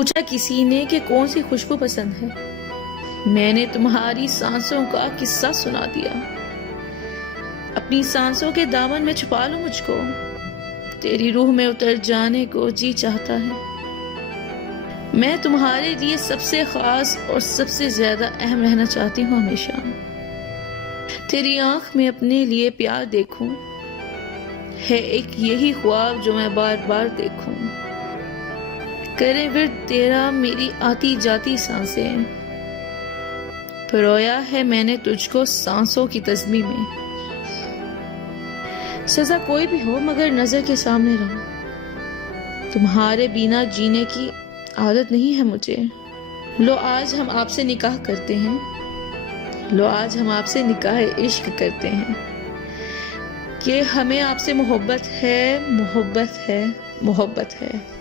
पूछा किसी ने कि कौन सी खुशबू पसंद है। मैंने तुम्हारी सांसों का किस्सा सुना दिया। अपनी सांसों के दामन में छुपा लो मुझको, तेरी रूह में उतर जाने को जी चाहता है। मैं तुम्हारे लिए सबसे खास और सबसे ज्यादा अहम रहना चाहती हूँ हमेशा। तेरी आंख में अपने लिए प्यार देखूं, है एक यही ख्वाब जो मैं बार बार देखूं। करे विर्द तेरा मेरी आती जाती सांसें, परोया है मैंने तुझको सांसों की तस्बीह में। सजा कोई भी हो मगर नजर के सामने रहो, तुम्हारे बिना जीने की आदत नहीं है मुझे। लो आज हम आपसे निकाह करते हैं, लो आज हम आपसे निकाह इश्क करते हैं कि हमें आपसे मोहब्बत है, मोहब्बत है, मोहब्बत है।